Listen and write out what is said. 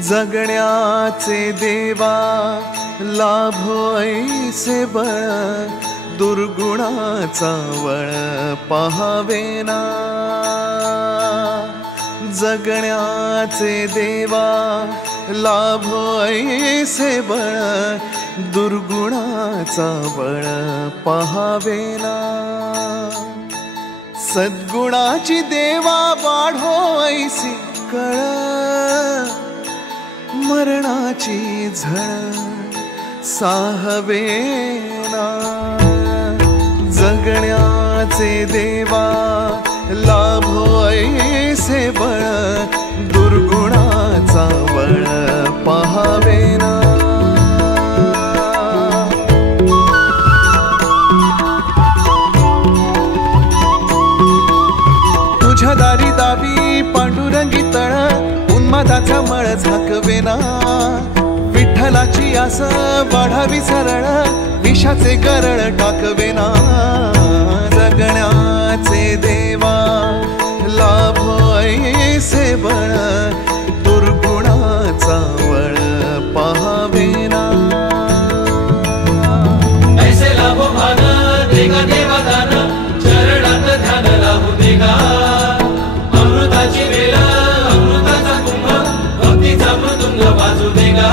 जगण्याचे देवा लाभो ऐसे बळ, दुर्गुणाचा वळ पाहावेना। जगण्याचे देवा लाभो ऐसे बळ, दुर्गुणाचा बळ पाहावेना। सद्गुणाची देवा वाढो ऐसी कळ, मरणाची झळ साहवेना। जगण्याचे देवा लाभो ऐसे बळ, दुर्गुणाचा बळ पाहावेना। तुझ्या दारी दावी पांडुरंगी तळ, उन्मादाचा मळ झाकवेना। विठ्ठलाची आस वाढावी सरळ, विषाचे गरळ टाकवेना। जगण्याचे देवा लाभो ऐसे बळ, दुर्गुणाचा वळ पाहावेना। ऐसे लाभो भान देगा देवा दान, चरणात ध्यान लाभू देगा। अमृताची वेळ अमृताचा कुंभ, भक्तीचा मृदुंग वाजू देगा।